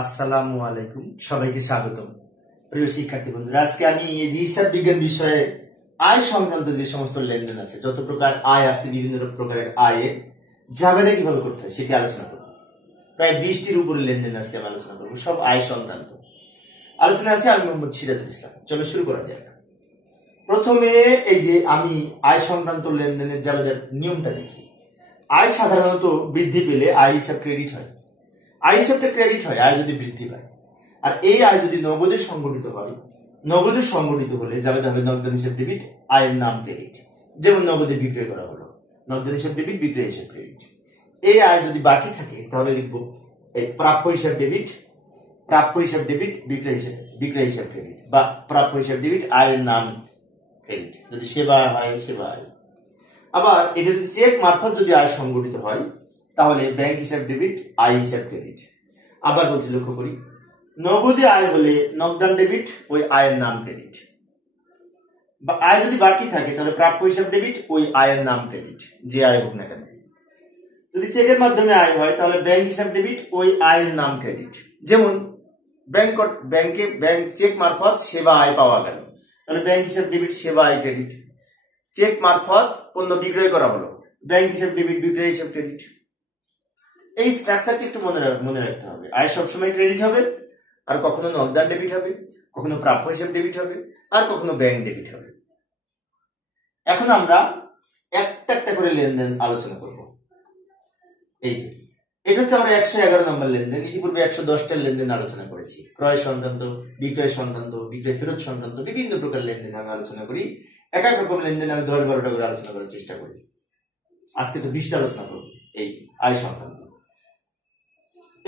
আসসালামু আলাইকুম, সবাইকে স্বাগতম। প্রিয় শিক্ষার্থী বন্ধুরা, আজকে আমি এই যে হিসাব বিজ্ঞান বিষয়ে আয় সংক্রান্ত যে সমস্ত লেনদেন আছে, যত প্রকার আয় আছে, বিভিন্ন প্রকারের আয়ের জাবেদা কিভাবে করতে হয় সেটি আলোচনা করব। প্রায় 20টির উপরে লেনদেন আজকে আমি আলোচনা করবো, সব আয় সংক্রান্ত আলোচনা আছে। আমি মোহাম্মদ সিরাজুল ইসলাম। চলো শুরু করা যাক। প্রথমে এই যে আমি আয় সংক্রান্ত লেনদেনের জাবেদার নিয়মটা দেখি। আয় সাধারণত বৃদ্ধি পেলে আয় হিসাব ক্রেডিট হয়। আয় হিসাবটা ক্রেডিট হয় আয় যদি বৃদ্ধি পায়। আর এই আয় যদি নগদে সংগঠিত হয়, নগদে সংগঠিত হলে যাবে নগদান হিসাব ডেবিট, আয়ের নাম ক্রেডিট। যেমন নগদে বিক্রয় করা হলো, নগদান হিসাব ডেবিট, বিক্রয় হিসাব ক্রেডিট। এই আয় যদি বাকি থাকে তাহলে লিখবো এই প্রাপ্য হিসাব ডেবিট, প্রাপ্য হিসাব ডেবিট, বিক্রয় হিসাব ক্রেডিট, বা প্রাপ্য হিসাব ডেবিট, আয়ের নাম ক্রেডিট। যদি সেবা হয় সেবা আয়। আবার এটা যদি চেক মারফত যদি আয় সংগঠিত হয় তাহলে ব্যাংক হিসাব ডেবিট, আয় হিসাব ক্রেডিট। আবার বলছি, লক্ষ্য করি, নগদে আয় হলে নগদান ডেবিট, ওই আয়ের নাম ক্রেডিট। বা আয় যদি বাকি থাকে তাহলে প্রাপ্য হিসাব ডেবিট, ওই আয়ের নাম ক্রেডিট, যে আয় হোক না কেন। যদি চেকের মাধ্যমে আয় হয় তাহলে ব্যাংক হিসাব ডেবিট, ওই আয়ের নাম ক্রেডিট। যেমন ব্যাংক চেক মারফত সেবা আয় পাওয়া গেল, তাহলে ব্যাংক হিসাব ডেবিট, সেবা আয় ক্রেডিট। চেক মারফত পণ্য বিক্রয় করা হলো, ব্যাংক হিসাব ডেবিট, বিক্রয় হিসাব ক্রেডিট। এই স্ট্রাকচারটি একটু মনে রাখতে হবে। আয় সবসময় ক্রেডিট হবে, আর কখনো নগদান ডেবিট হবে, কখনো প্রাপ্য হিসাব ডেবিট হবে, আর কখনো ব্যাংক ডেবিট হবে। এখন আমরা একটা একটা করে লেনদেন আলোচনা করব। এই যে এটা হচ্ছে আমরা 111 নম্বর লেনদেন। ইতিপূর্বে 110টার লেনদেন আলোচনা করেছি। ক্রয় সংক্রান্ত, বিক্রয় সংক্রান্ত, বিক্রয় ফেরত সংক্রান্ত বিভিন্ন প্রকার লেনদেন আমি আলোচনা করি। এক এক রকম লেনদেন আমি 10-12টা করে আলোচনা করার চেষ্টা করি। আজকে তো 20টা আলোচনা করব এই আয় সংক্রান্ত।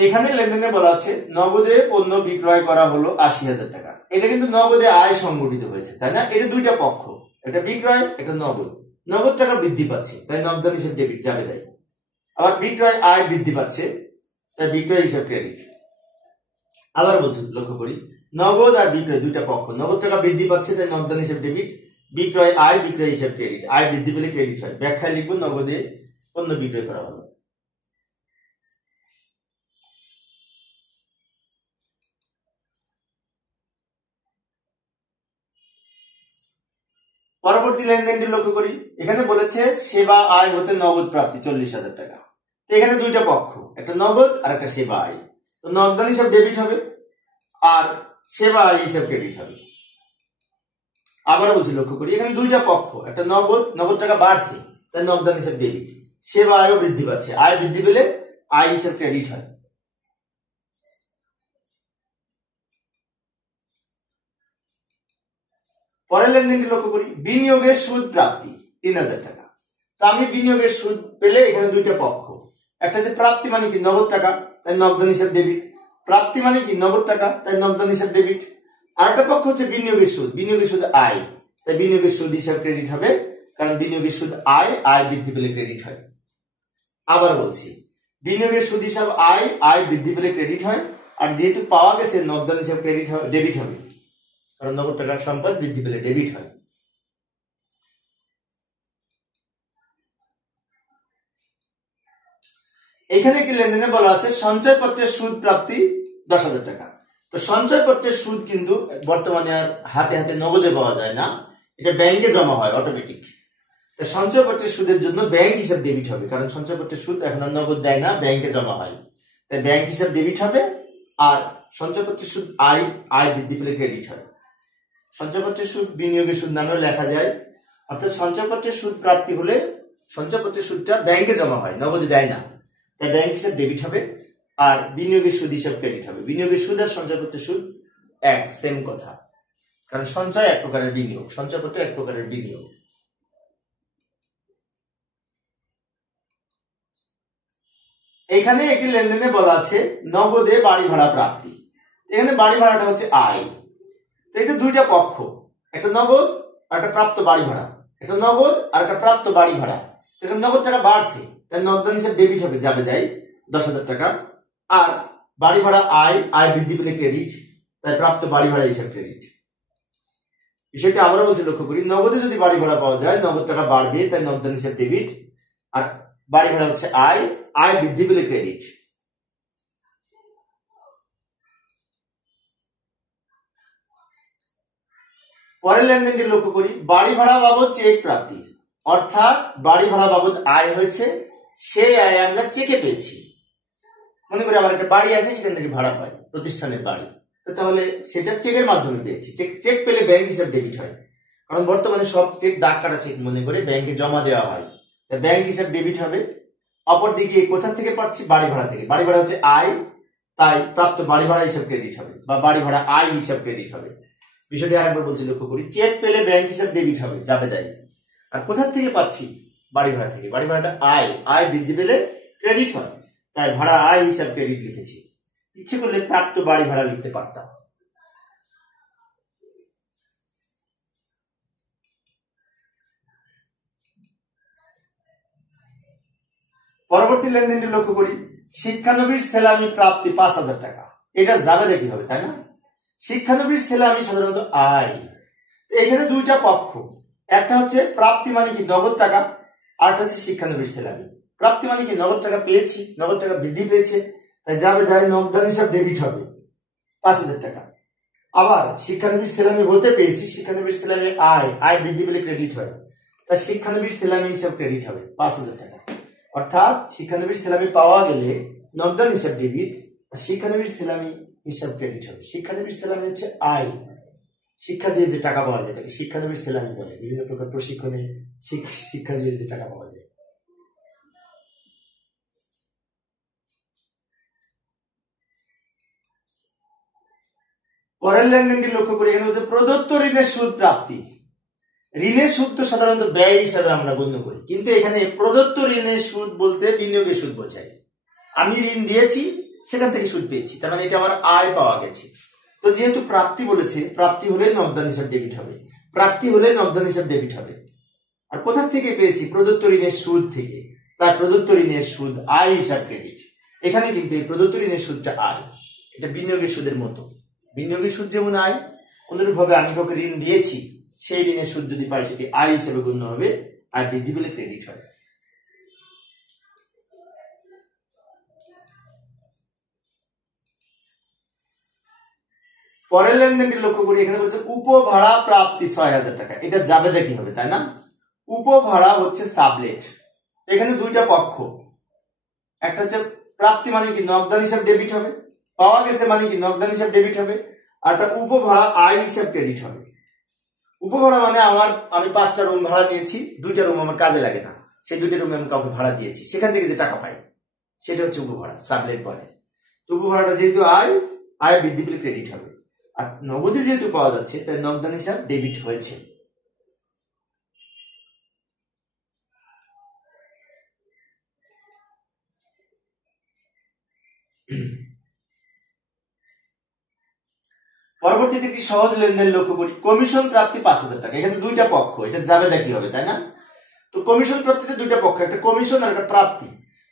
এখানে লেনদেনে বলা আছে নগদে পণ্য বিক্রয় করা হলো 80,000 টাকা। এটা কিন্তু নগদে আয় সংগঠিত হয়েছে, তাই না? এটা দুইটা পক্ষ, এটা বিক্রয়, এটা নগদ। নগদ টাকা বৃদ্ধি পাচ্ছে, তাই নগদান হিসাব ডেবিট, যাবে তাই। আবার বিক্রয় আয় বৃদ্ধি পাচ্ছে, তাই বিক্রয় হিসাব ক্রেডিট। আবার বলছি, লক্ষ্য করি, নগদ আর বিক্রয় দুইটা পক্ষ, নগদ টাকা বৃদ্ধি পাচ্ছে তাই নগদান হিসাব ডেবিট, বিক্রয় আয়, বিক্রয় হিসাব ক্রেডিট। আয় বৃদ্ধি পেলে ক্রেডিট হয়। ব্যাখ্যায় লিখবো নগদে পণ্য বিক্রয় করা হলো। পরবর্তী লেনদেনটি লক্ষ্য করি। এখানে বলেছে সেবা আয় হতে নগদ প্রাপ্তি 40,000 টাকা। তো এখানে দুইটা পক্ষ, একটা নগদ আর একটা সেবা আয়। তো নগদান হিসাব ডেবিট হবে আর সেবা আয় হিসাব ক্রেডিট হবে। আবার বলছি, লক্ষ্য করি, এখানে দুইটা পক্ষ, একটা নগদ টাকা বাড়ছে তাই নগদান হিসাব ডেবিট, সেবা আয়ও বৃদ্ধি পাচ্ছে, আয় বৃদ্ধি পেলে আয় হিসাব ক্রেডিট হয়। পরের লেনদেনটি লক্ষ্য করি, বিনিয়োগের সুদ প্রাপ্তি 3,000 টাকা। তো আমি বিনিয়োগের সুদ পেলে এখানে দুইটা পক্ষ, একটা যে প্রাপ্তি মানে কি নগদ টাকা, তাই নগদান হিসাব ডেবিট, প্রাপ্তি মানে কি নগদ টাকা, তাই নগদান হিসাব ডেবিট। আর একটা পক্ষ হচ্ছে বিনিয়োগের সুদ, বিনিয়োগের সুদ আয়, তাই বিনিয়োগের সুদ হিসাব ক্রেডিট হবে, কারণ বিনিয়োগের সুদ আয়, আয় বৃদ্ধি পেলে ক্রেডিট হয়। আবার বলছি, বিনিয়োগের সুদ হিসাব আয়, আয় বৃদ্ধি পেলে ক্রেডিট হয়। আর যেহেতু পাওয়া গেছে নগদান হিসাব ক্রেডিট হবে, ডেবিট হবে, কারণ নগদ টাকার সম্পদ বৃদ্ধি পেলে ডেবিট হয়। এখানে কি লেনদেনে বলা আছে সঞ্চয়পত্রের সুদ প্রাপ্তি 10,000 টাকা। তো সঞ্চয়পত্রের সুদ কিন্তু বর্তমানে আর হাতে হাতে নগদে পাওয়া যায় না, এটা ব্যাংকে জমা হয় অটোমেটিক। তো সঞ্চয়পত্রের সুদের জন্য ব্যাংক হিসাব ডেবিট হবে, কারণ সঞ্চয়পত্রের সুদ এখন আর নগদ দেয় না, ব্যাংকে জমা হয়, তাই ব্যাংক হিসাব ডেবিট হবে। আর সঞ্চয়পত্রের সুদ আয়, আয় বৃদ্ধি পেলে ক্রেডিট হয়। সঞ্চয়পত্রের সুদ বিনিয়োগের সুদ নামেও লেখা যায়। অর্থাৎ সঞ্চয়পত্রের সুদ প্রাপ্তি হলে সঞ্চয়পত্রের সুদটা ব্যাংকে জমা হয়, নগদে দেয় না, তাই ব্যাংক হিসাব ডেবিট হবে। আর বিনিয়োগের সুদ হিসাব ক্রেডিট হবে। বিনিয়োগের সুদ আর সঞ্চয়পত্রের সুদ এক, সেম কথা, কারণ সঞ্চয় এক প্রকারের বিনিয়োগ, সঞ্চয়পত্র এক প্রকারের বিনিয়োগ। এখানে একটি লেনদেনে বলা আছে নগদে বাড়ি ভাড়া প্রাপ্তি। এখানে বাড়ি ভাড়াটা হচ্ছে আয়। তো এটা দুইটা পক্ষ, একটা নগদ আর একটা প্রাপ্ত বাড়ি ভাড়া, একটা নগদ আর একটা প্রাপ্ত বাড়ি ভাড়া। এখানে নগদ টাকা বাড়ছে তাই নগদান হিসাব ডেবিট হবে, যাবে দেয় 10,000 টাকা। আর বাড়ি ভাড়া আয়, আয় বৃদ্ধি পেলে ক্রেডিট, তাই প্রাপ্ত বাড়ি ভাড়া হিসাব ক্রেডিট। বিষয়টা আবারও বলছি, লক্ষ্য করি, নগদে যদি বাড়ি ভাড়া পাওয়া যায় নগদ টাকা বাড়বে, তাই নগদান হিসাব ডেবিট। আর বাড়ি ভাড়া হচ্ছে আয়, আয় বৃদ্ধি পেলে ক্রেডিট। পরের লেনদেনটি লক্ষ্য করি, বাড়ি ভাড়া বাবদ চেক প্রাপ্তি, অর্থাৎ বাড়ি ভাড়া বাবদ আয় হয়েছে, সেই আয় আমরা চেকে পেয়েছি। মনে করি আমার একটা বাড়ি আছে, সেখান থেকে ভাড়া পাই, প্রতিষ্ঠানের বাড়ি, তো তাহলে সেটা চেকের মাধ্যমে পেয়েছি। চেক পেলে ব্যাংক হিসাব ডেবিট হয়, কারণ বর্তমানে সব চেক দাগ কাটা চেক মনে করে ব্যাংকে জমা দেওয়া হয়, তা ব্যাংক হিসাব ডেবিট হবে। অপরদিকে কোথা থেকে পাচ্ছি? বাড়ি ভাড়া থেকে। বাড়ি ভাড়া হচ্ছে আয়, তাই প্রাপ্ত বাড়ি ভাড়া হিসাব ক্রেডিট হবে, বা বাড়ি ভাড়া আয় হিসাব ক্রেডিট হবে। বিষয়টি আরেকবার বলছি, লক্ষ্য করি, চেক পেলে ব্যাংক হিসাব ডেবিট হবে, যাবে তাই। আর কোথা থেকে পাচ্ছি? বাড়ি ভাড়া থেকে। বাড়ি ভাড়াটা আয়, আয় বৃদ্ধি পেলে ক্রেডিট হয়, তাই ভাড়া আয় হিসাব ক্রেডিট লিখেছি। ইচ্ছে করলে প্রাপ্ত বাড়ি ভাড়া লিখতে পারতাম। পরবর্তী লেনদেনটি লক্ষ্য করি, শিক্ষানবিশ সেলামি প্রাপ্তি 5,000 টাকা। এটা যাবে দেখি হবে, তাই না? শিক্ষানবিশ সেলামি সাধারণত আয়। তো এখানে দুইটা পক্ষ, একটা হচ্ছে প্রাপ্তি মানে কি নগদ টাকা, আর একটা হচ্ছে শিক্ষানবিশ সেলামি। প্রাপ্তি মানে কি নগদ টাকা পেয়েছি, নগদ টাকা বৃদ্ধি পেয়েছে, তাই যাবে তাই নগদান হিসাব ডেবিট হবে 5,000 টাকা। আবার শিক্ষানবিশ সেলামি হতে পেয়েছি, শিক্ষানবিশ সেলামি আয়, আয় বৃদ্ধি পেলে ক্রেডিট হয়, তাই শিক্ষানবিশ সেলামি হিসাব ক্রেডিট হবে 5,000 টাকা। অর্থাৎ শিক্ষানবিশ সেলামি পাওয়া গেলে নগদান হিসাব ডেবিট, আর শিক্ষানবিশ সেলামি হিসাব ক্রেডিট হবে। শিক্ষানবিশ সেলামি হচ্ছে আয়, শিক্ষা দিয়ে যে টাকা পাওয়া যায় তাকে শিক্ষানবিশ সেলামি বলে। বিভিন্ন প্রকার প্রশিক্ষণে শিক্ষা দিয়ে যে টাকা পাওয়া যায়। পরের লেনদেনটি লক্ষ্য করি, এখানে হচ্ছে প্রদত্ত ঋণের সুদ প্রাপ্তি। ঋণের সুদ তো সাধারণত ব্যয় হিসাবে আমরা গণ্য করি, কিন্তু এখানে প্রদত্ত ঋণের সুদ বলতে বিনিয়োগের সুদ বোঝায়। আমি ঋণ দিয়েছি, সেখান থেকে সুদ পেয়েছি, তার মানে এটা আমার আয় পাওয়া গেছে। তো যেহেতু প্রাপ্তি বলেছে, প্রাপ্তি হলে নগদান হিসাব ডেবিট হবে, প্রাপ্তি হলে নগদান হিসাব ডেবিট হবে। আর কোথা থেকে পেয়েছি? প্রদত্ত ঋণের সুদ থেকে, তার প্রদত্ত ঋণের সুদ আয় হিসাব ক্রেডিট। এখানে কিন্তু এই প্রদত্ত ঋণের সুদটা আয়, এটা বিনিয়োগের সুদের মতো। বিনিয়োগের সুদ যেমন আয়, অনুরূপভাবে আমি কাউকে ঋণ দিয়েছি, সেই ঋণের সুদ যদি পাই সেটি আয় হিসেবে গণ্য হবে, আয় বৃদ্ধি পেলে ক্রেডিট হয়। পরের লেনদেনটি লক্ষ্য করি, এখানে বলছে উপভাড়া প্রাপ্তি 6,000 টাকা। এটা যাবে দেখি হবে, তাই না? উপভাড়া হচ্ছে সাবলেট। এখানে দুইটা পক্ষ, একটা হচ্ছে প্রাপ্তি মানে কি নগদান হিসাব ডেবিট হবে, পাওয়া গেছে মানে কি নগদান হিসাব ডেবিট হবে, আর একটা উপভাড়া আয় হিসাব ক্রেডিট হবে। উপভাড়া মানে আমি 5টা রুম ভাড়া নিয়েছি, 2টা রুম আমার কাজে লাগে না, সেই 2টা রুমে আমি কাউকে ভাড়া দিয়েছি, সেখান থেকে যে টাকা পাই সেটা হচ্ছে উপভাড়া, সাবলেট বলে। তো উপভাড়াটা যেহেতু আয় বৃদ্ধি পেলে ক্রেডিট হবে, আর নগদে যেহেতু পাওয়া যাচ্ছে তাই নগদান হিসাব ডেবিট হয়েছে। পরবর্তীতে একটি সহজ লেনদেন লক্ষ্য করি, কমিশন প্রাপ্তি 5,000 টাকা। এখানে দুইটা পক্ষ, এটা যাবে দেখি হবে, তাই না? তো কমিশন প্রাপ্তিতে দুইটা পক্ষ, একটা কমিশন আর একটা প্রাপ্তি।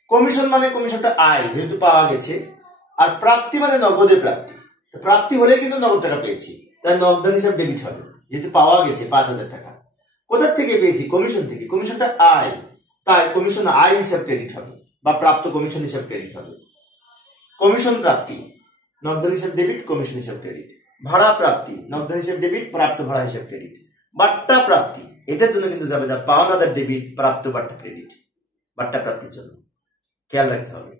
কমিশন মানে কমিশনটা আয়, যেহেতু পাওয়া গেছে, আর প্রাপ্তি মানে নগদে প্রাপ্তি। প্রাপ্তি হলে কিন্তু নগদ টাকা পেয়েছি, তাই নগদান হিসাব ডেবিট হবে, যেহেতু পাওয়া গেছে 5,000 টাকা। কোথা থেকে পেয়েছি? কমিশন থেকে। কমিশনটা আয়, তাই কমিশন আয় হিসাব ক্রেডিট হবে, বা প্রাপ্ত কমিশন হিসাব ক্রেডিট হবে। কমিশন প্রাপ্তি নগদান হিসাব ডেবিট, কমিশন হিসাব ক্রেডিট। ভাড়া প্রাপ্তি নগদান হিসাব ডেবিট, প্রাপ্ত ভাড়া হিসাব ক্রেডিট। বাট্টা প্রাপ্তি, এটার জন্য কিন্তু যাবে দা পাওনাদার ডেবিট, প্রাপ্ত বাট্টা ক্রেডিট। বাট্টা প্রাপ্তির জন্য খেয়াল রাখতে হবে।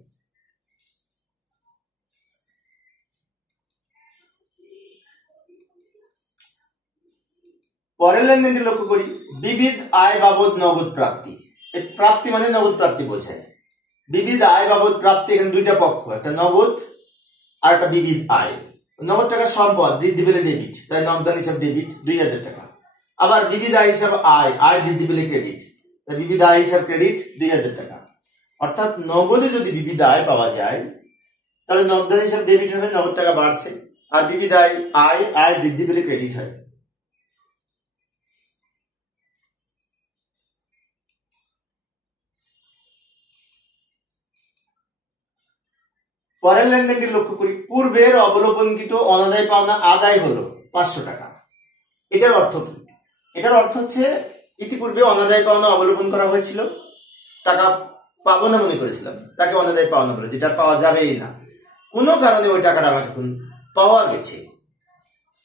পরের লেনদেনটি লক্ষ্য করি, বিবিধ আয় বাবদ নগদ প্রাপ্তি। এই প্রাপ্তি মানে নগদ প্রাপ্তি বোঝায়। বিবিধ আয় বাবদ প্রাপ্তি, এখানে দুইটা পক্ষ, একটা নগদ আর একটা বিবিধ আয়। নগদ টাকা সম্পদ, বৃদ্ধি পেলে ডেবিট, তাই নগদান হিসাব ডেবিট 2,000 টাকা। আবার বিবিধ আয় হিসাব আয় বৃদ্ধি পেলে ক্রেডিট, তাই বিবিধ আয় হিসাব ক্রেডিট 2,000 টাকা। অর্থাৎ নগদে যদি বিবিধ আয় পাওয়া যায় তাহলে নগদান হিসাব ডেবিট হবে, নগদ টাকা বাড়ছে, আর বিবিধ আয় বৃদ্ধি পেলে ক্রেডিট হয়। পরের লেনদেনটি লক্ষ্য করি, পূর্বের অবলোকনকৃত অনাদায় পাওনা আদায় হলো 500 টাকা। এটার অর্থ কি? এটার অর্থ হচ্ছে ইতিপূর্বে অনাদায় পাওনা অবলোকন করা হয়েছিল, টাকা পাবো না মনে করেছিলাম, তাকে অনাদায় পাওনা বলে, যেটা পাওয়া যাবেই না। কোনো কারণে ওই টাকাটা আমার এখন পাওয়া গেছে,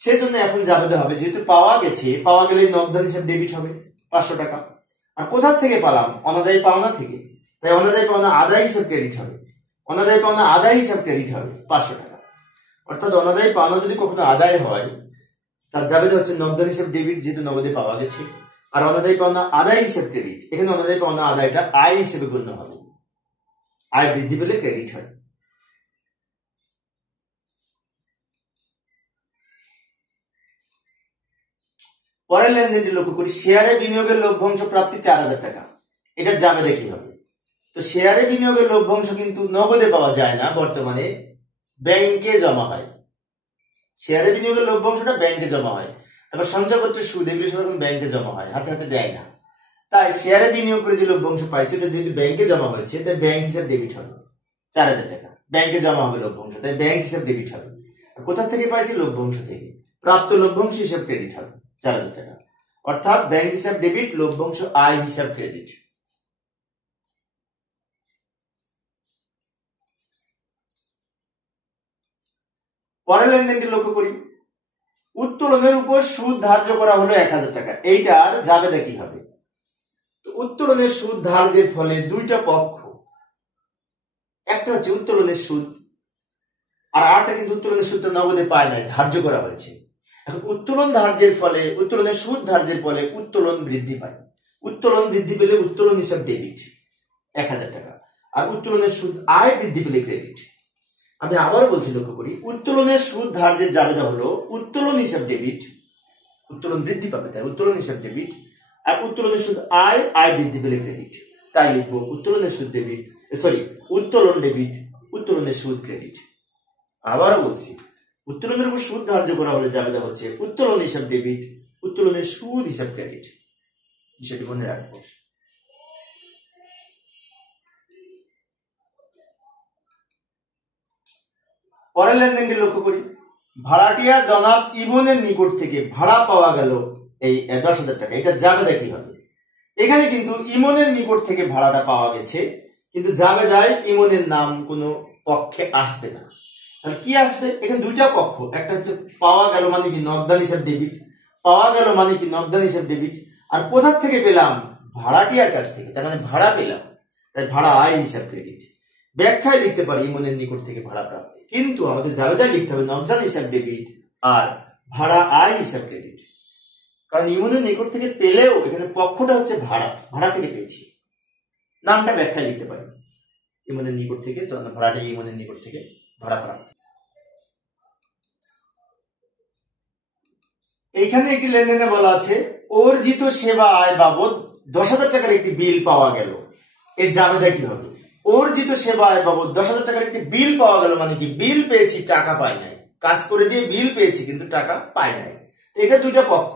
সেজন্য এখন জাবেদা হবে, যেহেতু পাওয়া গেছে, পাওয়া গেলে নগদান হিসাব ডেবিট হবে 500 টাকা। আর কোথা থেকে পেলাম? অনাদায়ী পাওনা থেকে, তাই অনাদায়ী পাওনা আদায় হিসাব ক্রেডিট হবে, অনাদায়ী পাওনা আদায় হিসাব ক্রেডিট হবে 500 টাকা। অর্থাৎ অনাদায়ী পাওনা যদি কখনো আদায় হয়, তার জাবেদা হচ্ছে নগদান হিসাব ডেবিট, যেহেতু নগদে পাওয়া গেছে। আর অনাদায়ী পাওনা আদায় হিসাব ক্রেডিট, এখানে অনাদায়ী পাওনা আদায়টা আয় হিসেবে গণ্য হবে, আয় বৃদ্ধি পেলে ক্রেডিট হয়। পরের লেনদেনটি লক্ষ্য করি, শেয়ারে বিনিয়োগের লভ্যাংশ প্রাপ্তি 4000 টাকা। এটা জাবেদা কি হবে? তো শেয়ারে বিনিয়োগের লভ্যাংশ কিন্তু নগদে পাওয়া যায় না, বর্তমানে ব্যাংকে জমা হয়। শেয়ারে বিনিয়োগের লভ্যাংশটা ব্যাংকে জমা হয়, তারপর সঞ্চয়পত্রের সুদ এগুলো সব ব্যাংকে জমা হয়, হাতে হাতে দেয় না। তাই শেয়ারে বিনিয়োগ করে যে লভ্যাংশ পাইছে, এটা যেহেতু ব্যাংকে জমা হয়েছে, তাই ব্যাংক হিসাব ডেবিট হবে 4000 টাকা। ব্যাংকে জমা হবে লভ্যাংশ, তাই ব্যাংক হিসাব ডেবিট হবে। কোথা থেকে পাইছে? লভ্যাংশ থেকে। প্রাপ্ত লভ্যাংশ হিসাব ক্রেডিট হবে 4000 টাকা। অর্থাৎ ব্যাংক হিসাব ডেবিট, লভ্যাংশ আয় হিসাব ক্রেডিট। পরের লেনদেনটি লক্ষ্য করি, উত্তোলনের উপর সুদ ধার্য করা হলো 1000 টাকা। এইটার জাবেদা কি হবে? তো উত্তোলনের সুদ ধার্যের ফলে দুইটা পক্ষ, একটা হচ্ছে উত্তোলনের সুদ, আর আরেকটা কিন্তু উত্তোলনের সুদটা নগদে পায় নাই, ধার্য করা হয়েছে। এখন উত্তোলন ধার্যের ফলে, উত্তোলনের সুদ ধার্যের ফলে উত্তোলন বৃদ্ধি পায়। উত্তোলন বৃদ্ধি পেলে উত্তোলন হিসাব ডেবিট 1000 টাকা, আর উত্তোলনের সুদ আয় বৃদ্ধি পেলে ক্রেডিট। আমি আবারও বলছি, লক্ষ্য করি, উত্তোলনের সুদ ধার্যের জাবেদা হলো উত্তোলন হিসাব ডেবিট, উত্তোলন বৃদ্ধি পাবে তাই উত্তোলন হিসাব ডেবিট, আর উত্তোলনের সুদ আয়, আয় বৃদ্ধি পেলে ক্রেডিট। তাই লিখবো উত্তোলনের সুদ ডেবিট, উত্তোলন ডেবিট, উত্তোলনের সুদ ক্রেডিট। আবারও বলছি, উত্তোলনের উপর সুদ ধার্য করা হলে জাবেদা হচ্ছে উত্তোলন হিসাব ডেবিট, উত্তোলনের সুদ হিসাব ক্রেডিট। বিষয়টি মনে রাখবো। পরের লেনদেনটি লক্ষ্য করি, ভাড়াটিয়া জনাব ইবনের নিকট থেকে ভাড়া পাওয়া গেল এই 10,000 টাকা। এটা জাবেদা কি হবে? এখানে কিন্তু ইমনের নিকট থেকে ভাড়াটা পাওয়া গেছে, কিন্তু জাবেদায় ইমনের নাম কোনো পক্ষে আসবে না। তাহলে কি আসবে? এখানে দুইটা পক্ষ, একটা হচ্ছে পাওয়া গেল মানে কি নগদান হিসাব ডেবিট, পাওয়া গেল মানে কি নগদান হিসাব ডেবিট। আর কোথা থেকে পেলাম? ভাড়াটিয়ার কাছ থেকে, তার মানে ভাড়া পেলাম, তাই ভাড়া আয় হিসাব ক্রেডিট। ব্যাখ্যায় লিখতে পারি ইমনের নিকট থেকে ভাড়া প্রাপ্তি, কিন্তু আমাদের জাবেদায় লিখতে হবে নগদান হিসাব ডেবিট আর ভাড়া আয় হিসাব ক্রেডিট। কারণ ইমনের নিকট থেকে পেলেও এখানে পক্ষটা হচ্ছে ভাড়া, ভাড়া থেকে পেয়েছি। নামটা ব্যাখ্যায় লিখতে পারি ইমনের নিকট থেকে, ভাড়াটা ইমনের নিকট থেকে ভাড়া প্রাপ্তি। এইখানে একটি লেনদেনে বলা আছে অর্জিত সেবা আয় বাবদ 10,000 টাকার একটি বিল পাওয়া গেল। এর জাবেদা কি হবে? অর্জিত সেবা আয় বাবদ 10,000 টাকার একটি বিল পাওয়া গেল মানে কি বিল পেয়েছি, টাকা পাই নাই। কাজ করে দিয়ে বিল পেয়েছি কিন্তু টাকা পাই নাই। এটা দুইটা পক্ষ,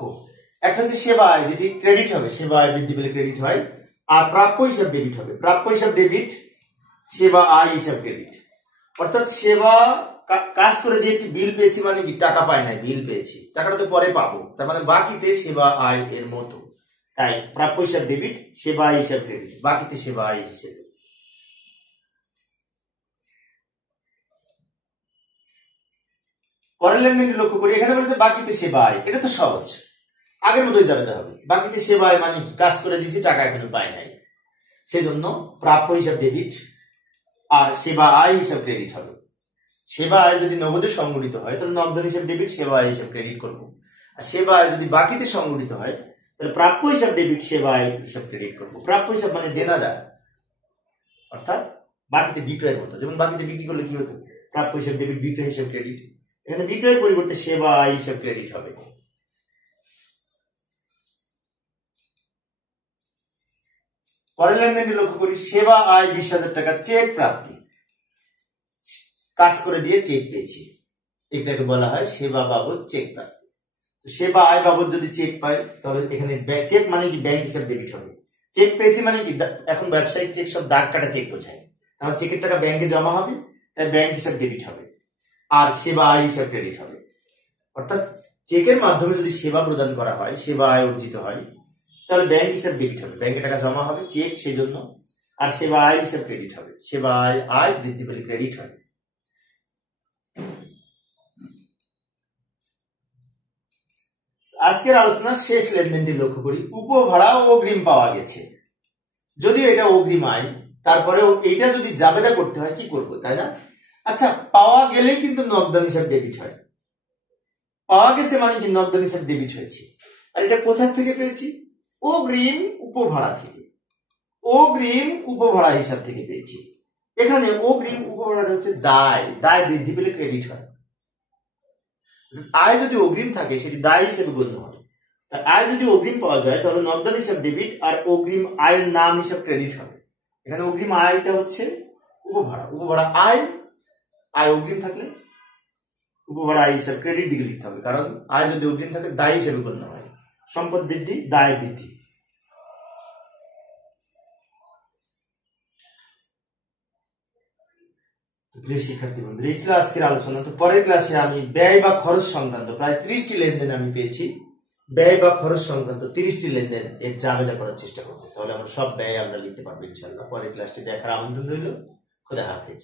একটা হচ্ছে সেবা আয় যেটি ক্রেডিট হবে, সেবা আয় বৃদ্ধি পেলে ক্রেডিট হয়, আর প্রাপ্য হিসাব ডেবিট হবে, প্রাপ্য হিসাব ডেবিট, সেবা আয় হিসাব ক্রেডিট। অর্থাৎ সেবা কাজ করে দিয়ে একটি বিল পেয়েছি মানে কি টাকা পাই নাই, বিল পেয়েছি, টাকাটা তো পরে পাবো, তার মানে বাকিতে সেবা আয় এর মতো। তাই প্রাপ্য হিসাব ডেবিট, সেবা আয় হিসাব ক্রেডিট, বাকিতে সেবা আয় হিসেবে। পরের লেনদেনটি লক্ষ্য করি, এখানে বলেছে বাকিতে সেবা আয়। এটা তো সহজ, আগের মতোই জাবেদা হবে। বাকিতে সেবা আয় মানে কি কাজ করে দিয়েছি, টাকা এখনো পাই নাই, সেজন্য প্রাপ্য হিসাব ডেবিট আর সেবা আয় হিসাব ক্রেডিট হবে। সেবা আয় যদি নগদে সংগঠিত হয় তাহলে নগদান হিসাব ডেবিট, সেবা আয় হিসাব ক্রেডিট করবো। আর সেবা আয় যদি বাকিতে সংগঠিত হয় তাহলে প্রাপ্য হিসাব ডেবিট, সেবা আয় হিসাব ক্রেডিট করবো। প্রাপ্য হিসাব মানে দেনাদার, অর্থাৎ বাকিতে বিক্রয়ের মতো। যেমন বাকিতে বিক্রি করলে কি হতো? প্রাপ্য হিসাব ডেবিট, বিক্রয় হিসাব ক্রেডিট। এখানে বিক্রয়ের পরিবর্তে সেবা আয় হিসাব ক্রেডিট হবে। পরের লেনদেনটি লক্ষ্য করি, সেবা আয় 20,000 টাকা চেক প্রাপ্তি। কাজ করে দিয়ে চেক পেয়েছি, এটাকে বলা হয় সেবা বাবদ চেক প্রাপ্তি। তো সেবা আয় বাবদ যদি চেক পাই তাহলে এখানে চেক মানে কি ব্যাংক হিসাব ডেবিট হবে। চেক পেয়েছি মানে কি, এখন ব্যবসায়িক চেক সব দাগ কাটা চেক বোঝায়, তাহলে চেকের টাকা ব্যাংকে জমা হবে, তাই ব্যাংক হিসাব ডেবিট হবে, আর সেবা আয় হিসাব ক্রেডিট হবে। অর্থাৎ চেকের মাধ্যমে যদি সেবা প্রদান করা হয়, সেবা আয় অর্জিত হয়, তাহলে ব্যাংক হিসাব ডেবিট হবে, ব্যাংকে টাকা জমা হবে, চেক সেজন্য, আর সেবা আয় হিসাব ক্রেডিট হবে। সেবা আয়, আয় বৃদ্ধি পেলে ক্রেডিট হয়। আজকের আলোচনার শেষ লেনদেনটি লক্ষ্য করি। উপভাড়া ও অগ্রিম পাওয়া গেছে, যদিও এটা অগ্রিম আয়, তারপরেও এইটা যদি জাবেদা করতে হয় কি করব, তাই না? আচ্ছা, পাওয়া গেলেই কিন্তু নগদান হিসাব ডেবিট হয়। পাওয়া গেছে মানে কি নগদান হিসাব ডেবিট হয়েছে। আর এটা কোথা থেকে পেয়েছি? অগ্রিম উপভাড়া থেকে, অগ্রিম উপভাড়া হিসাব থেকে পেয়েছি। এখানে অগ্রিম উপভাড়াটা হচ্ছে দায়, দায় বৃদ্ধি পেলে ক্রেডিট হয়। আয় যদি অগ্রিম থাকে সেটি দায় হিসেবে গণ্য হয়। আয় যদি অগ্রিম পাওয়া যায় তাহলে নগদান হিসাব ডেবিট আর অগ্রিম আয়ের নাম হিসাব ক্রেডিট হবে। এখানে অগ্রিম আয়টা হচ্ছে উপভাড়া, উপভাড়া আয়, আয় অগ্রিম থাকলে উপভাড়া আয় হিসাব ক্রেডিট দিকে লিখতে হবে, কারণ আয় যদি অগ্রিম থাকে দায় হিসেবে গণ্য হয়। সম্পদ বৃদ্ধি, দায় বৃদ্ধি। প্রিয় শিক্ষার্থী বন্ধুরা, এই ছিল আজকের আলোচনা। তো পরের ক্লাসে আমি ব্যয় বা খরচ সংক্রান্ত প্রায় 30টি লেনদেন আমি পেয়েছি, ব্যয় বা খরচ সংক্রান্ত 30টি লেনদেন এর জাবেদা করার চেষ্টা করবো। তাহলে আমরা সব ব্যয় আমরা লিখতে পারবো ইনশাআল্লাহ। পরের ক্লাসটি দেখার আমন্ত্রণ রইল। খোদা হাফেজ।